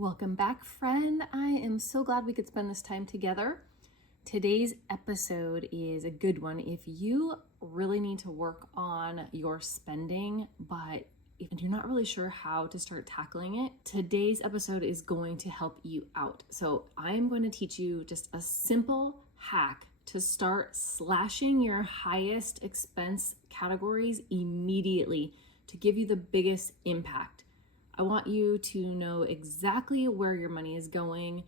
Welcome back, friend. I am so glad we could spend this time together. Today's episode is a good one. If you really need to work on your spending, but if you're not really sure how to start tackling it, today's episode is going to help you out. So I'm going to teach you just a simple hack to start slashing your highest expense categories immediately to give you the biggest impact. I want you to know exactly where your money is going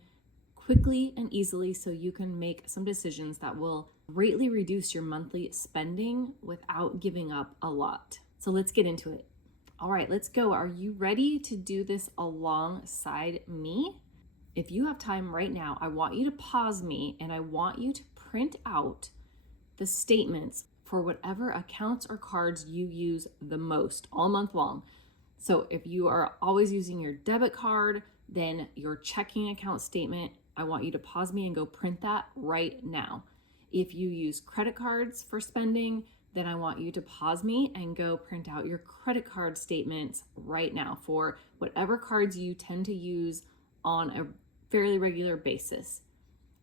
quickly and easily so you can make some decisions that will greatly reduce your monthly spending without giving up a lot. So let's get into it. All right, let's go. Are you ready to do this alongside me? If you have time right now, I want you to pause me and I want you to print out the statements for whatever accounts or cards you use the most all month long. So if you are always using your debit card, then your checking account statement, I want you to pause me and go print that right now. If you use credit cards for spending, then I want you to pause me and go print out your credit card statements right now for whatever cards you tend to use on a fairly regular basis.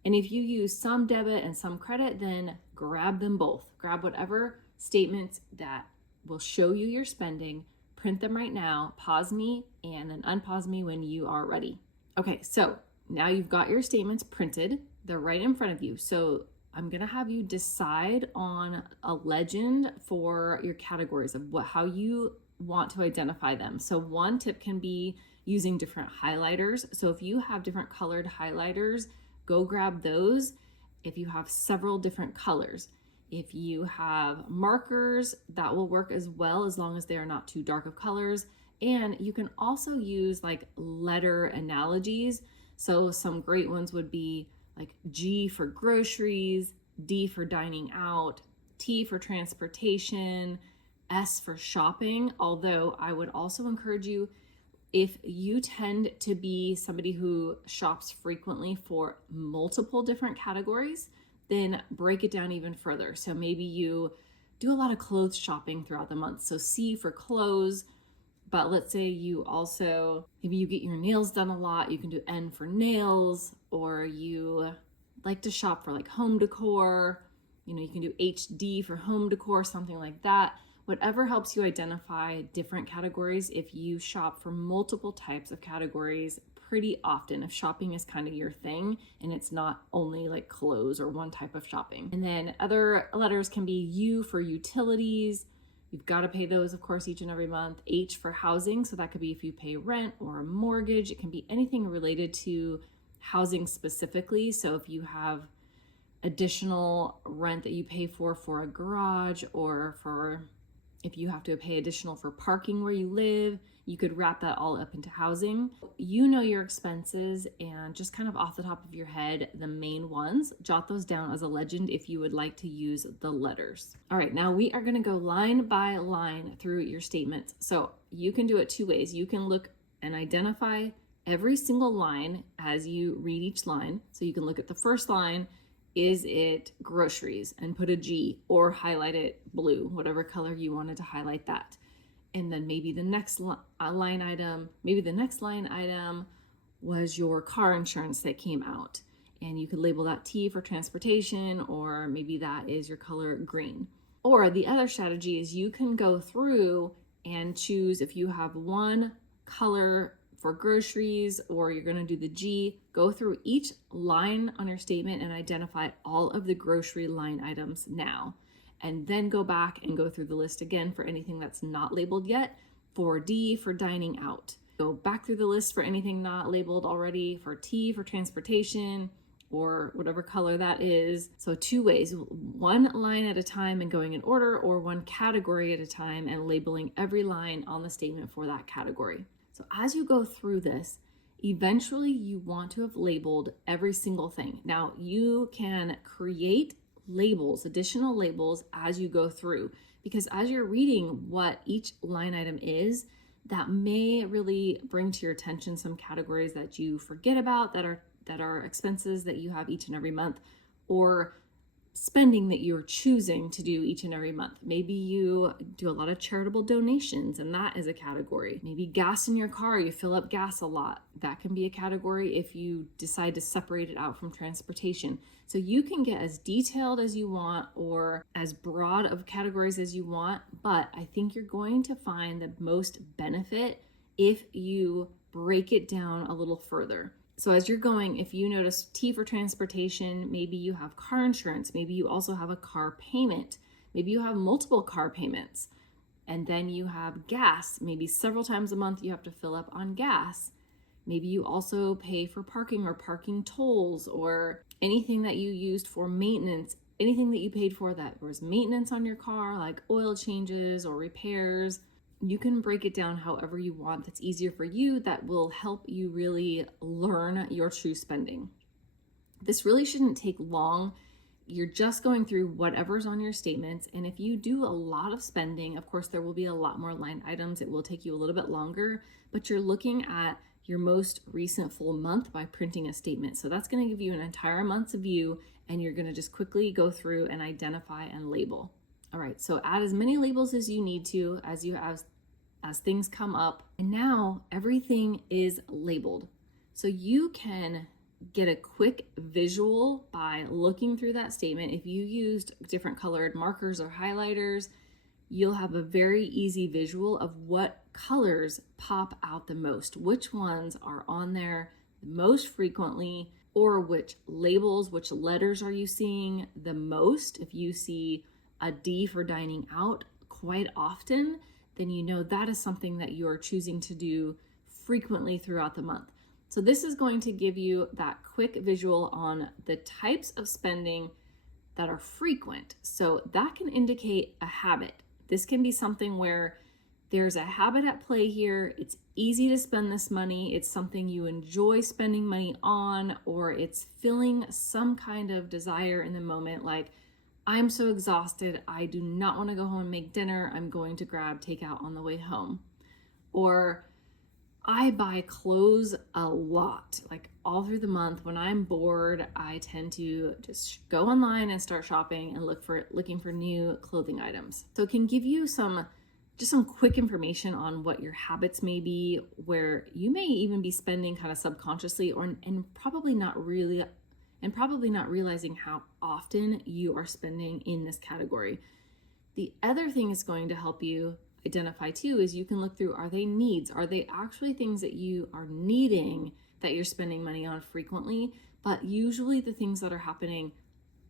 And if you use some debit and some credit, then grab them both. Grab whatever statements that will show you your spending. Print them right now, pause me, and then unpause me when you are ready. Okay, so now you've got your statements printed. They're right in front of you. So I'm gonna have you decide on a legend for your categories of how you want to identify them. So one tip can be using different highlighters. So if you have different colored highlighters, go grab those if you have several different colors. If you have markers, that will work as well as long as they are not too dark of colors. And you can also use like letter analogies. So some great ones would be like G for groceries, D for dining out, T for transportation, S for shopping. Although I would also encourage you, if you tend to be somebody who shops frequently for multiple different categories, then break it down even further. So maybe you do a lot of clothes shopping throughout the month. So C for clothes, but let's say you also, maybe you get your nails done a lot. You can do N for nails, or you like to shop for like home decor. You can do HD for home decor, something like that. Whatever helps you identify different categories. If you shop for multiple types of categories pretty often, if shopping is kind of your thing and it's not only like clothes or one type of shopping. And then other letters can be U for utilities. You've got to pay those, of course, each and every month. H for housing. So that could be if you pay rent or a mortgage. It can be anything related to housing specifically. So if you have additional rent that you pay for a garage, or for if you have to pay additional for parking where you live, you could wrap that all up into housing. You know your expenses, and just kind of off the top of your head, the main ones, jot those down as a legend if you would like to use the letters. All right, now we are gonna go line by line through your statements. So you can do it two ways. You can look and identify every single line as you read each line. So you can look at the first line, is it groceries, and put a G or highlight it blue, whatever color you wanted to highlight that. And then maybe the next line item was your car insurance that came out, and you could label that T for transportation, or maybe that is your color green. Or the other strategy is you can go through and choose, if you have one color for groceries, or you're going to do the G, go through each line on your statement and identify all of the grocery line items now. And then go back and go through the list again for anything that's not labeled yet. For D for dining out. Go back through the list for anything not labeled already. For T for transportation, or whatever color that is. So two ways, one line at a time and going in order, or one category at a time and labeling every line on the statement for that category. So as you go through this, eventually you want to have labeled every single thing. Now you can create labels, additional labels as you go through, because as you're reading what each line item is, that may really bring to your attention some categories that you forget about, that are expenses that you have each and every month, or spending that you're choosing to do each and every month. Maybe you do a lot of charitable donations, and that is a category. Maybe gas in your car, you fill up gas a lot. That can be a category if you decide to separate it out from transportation. So you can get as detailed as you want or as broad of categories as you want, but I think you're going to find the most benefit if you break it down a little further. So as you're going, if you notice T for transportation, maybe you have car insurance, maybe you also have a car payment, maybe you have multiple car payments, and then you have gas. Maybe several times a month you have to fill up on gas. Maybe you also pay for parking or parking tolls or anything that you used for maintenance, anything that you paid for that was maintenance on your car, like oil changes or repairs. You can break it down however you want that's easier for you, that will help you really learn your true spending. This really shouldn't take long. You're just going through whatever's on your statements. And if you do a lot of spending, of course, there will be a lot more line items. It will take you a little bit longer, but you're looking at your most recent full month by printing a statement. So that's going to give you an entire month's view, and you're going to just quickly go through and identify and label. All right, so add as many labels as you need to as things come up. And now everything is labeled. So you can get a quick visual by looking through that statement. If you used different colored markers or highlighters, you'll have a very easy visual of what colors pop out the most, which ones are on there the most frequently, or which labels, which letters are you seeing the most. If you see a D for dining out quite often, then you know that is something that you are choosing to do frequently throughout the month. So this is going to give you that quick visual on the types of spending that are frequent. So that can indicate a habit. This can be something where there's a habit at play here. It's easy to spend this money. It's something you enjoy spending money on, or it's filling some kind of desire in the moment, like, I'm so exhausted, I do not want to go home and make dinner, I'm going to grab takeout on the way home. Or I buy clothes a lot, like all through the month. When I'm bored, I tend to just go online and start shopping and looking for new clothing items. So it can give you some quick information on what your habits may be, where you may even be spending kind of subconsciously and probably not realizing how often you are spending in this category. The other thing is going to help you identify too is you can look through, are they needs? Are they actually things that you are needing that you're spending money on frequently? But usually the things that are happening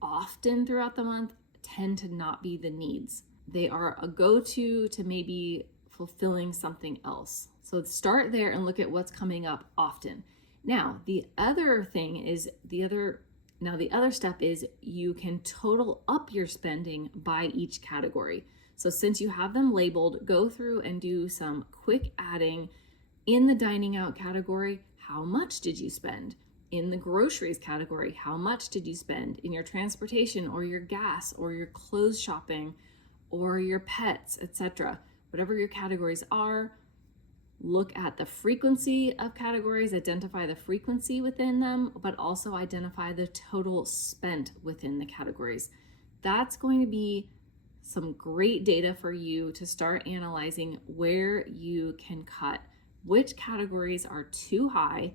often throughout the month tend to not be the needs. They are a go-to to maybe fulfilling something else. So start there and look at what's coming up often. Now, the other step is you can total up your spending by each category. So since you have them labeled, go through and do some quick adding. In the dining out category, how much did you spend? In the groceries category, how much did you spend? In your transportation or your gas or your clothes shopping or your pets, etc. Whatever your categories are, look at the frequency of categories, identify the frequency within them, but also identify the total spent within the categories. That's going to be some great data for you to start analyzing where you can cut, which categories are too high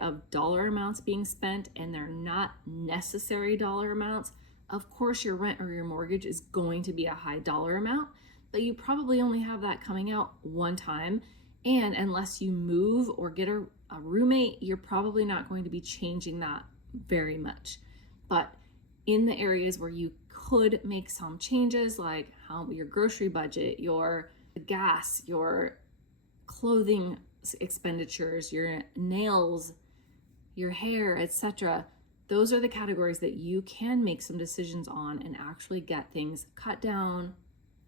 of dollar amounts being spent, and they're not necessary dollar amounts. Of course, your rent or your mortgage is going to be a high dollar amount, but you probably only have that coming out one time. And unless you move or get a roommate, you're probably not going to be changing that very much. But in the areas where you could make some changes, like how your grocery budget, your gas, your clothing expenditures, your nails, your hair, etc., those are the categories that you can make some decisions on and actually get things cut down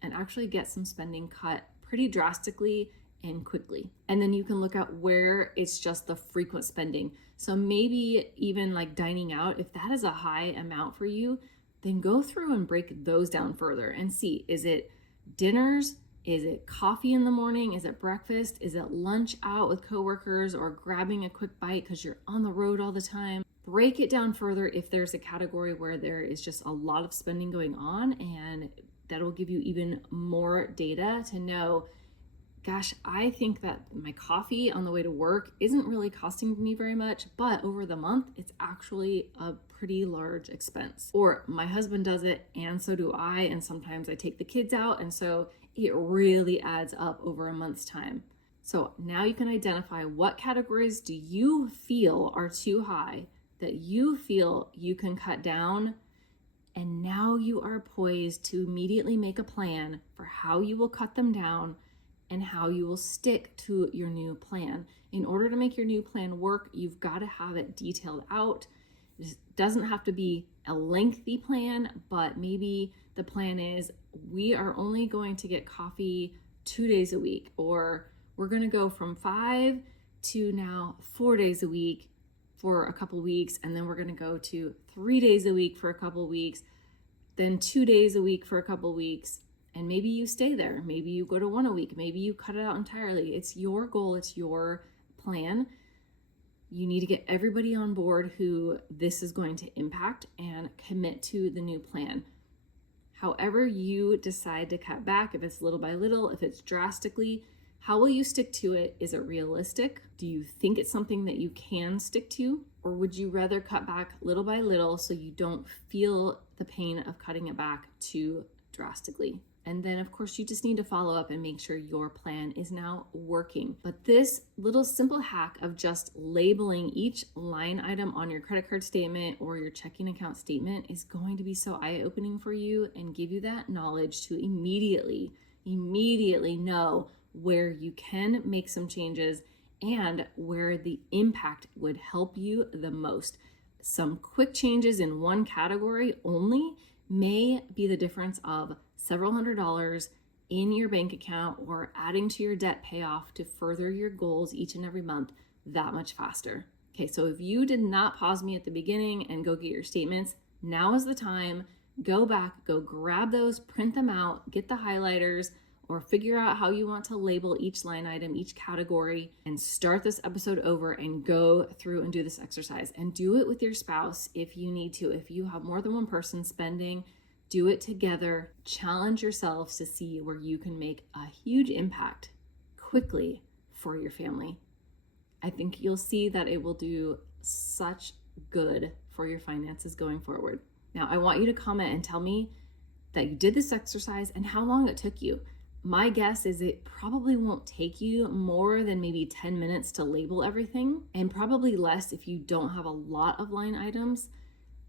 and actually get some spending cut pretty drastically and quickly. And then you can look at where it's just the frequent spending. So maybe even like dining out, if that is a high amount for you, then go through and break those down further and see, is it dinners? Is it coffee in the morning? Is it breakfast? Is it lunch out with coworkers or grabbing a quick bite because you're on the road all the time? break it down further if there's a category where there is just a lot of spending going on, and that'll give you even more data to know, gosh, I think that my coffee on the way to work isn't really costing me very much, but over the month, it's actually a pretty large expense. Or my husband does it, and so do I, and sometimes I take the kids out, and so it really adds up over a month's time. So now you can identify what categories do you feel are too high, that you feel you can cut down, and now you are poised to immediately make a plan for how you will cut them down and how you will stick to your new plan. In order to make your new plan work, you've got to have it detailed out. It doesn't have to be a lengthy plan, but maybe the plan is we are only going to get coffee 2 days a week, or we're going to go from 5 to now 4 days a week for a couple weeks, and then we're going to go to 3 days a week for a couple weeks, then 2 days a week for a couple weeks. And maybe you stay there. Maybe you go to 1 a week. Maybe you cut it out entirely. It's your goal. It's your plan. You need to get everybody on board who this is going to impact and commit to the new plan. However you decide to cut back, if it's little by little, if it's drastically, how will you stick to it? Is it realistic? Do you think it's something that you can stick to? Or would you rather cut back little by little so you don't feel the pain of cutting it back too drastically? And then, of course, you just need to follow up and make sure your plan is now working. But this little simple hack of just labeling each line item on your credit card statement or your checking account statement is going to be so eye-opening for you and give you that knowledge to immediately know where you can make some changes and where the impact would help you the most. Some quick changes in one category only may be the difference of several $100s in your bank account or adding to your debt payoff to further your goals each and every month that much faster. Okay, so if you did not pause me at the beginning and go get your statements, now is the time. Go back, go grab those, print them out, get the highlighters, or figure out how you want to label each line item, each category, and start this episode over and go through and do this exercise. And do it with your spouse if you need to. If you have more than one person spending, do it together. Challenge yourselves to see where you can make a huge impact quickly for your family. I think you'll see that it will do such good for your finances going forward. Now, I want you to comment and tell me that you did this exercise and how long it took you. My guess is it probably won't take you more than maybe 10 minutes to label everything, and probably less if you don't have a lot of line items.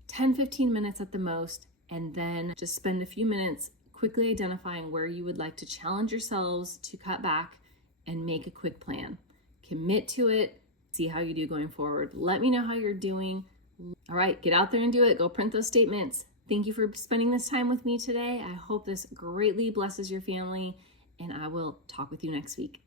10-15 minutes at the most, and then just spend a few minutes quickly identifying where you would like to challenge yourselves to cut back and make a quick plan. Commit to it, see how you do going forward. Let me know how you're doing. All right, get out there and do it. Go print those statements. Thank you for spending this time with me today. I hope this greatly blesses your family, and I will talk with you next week.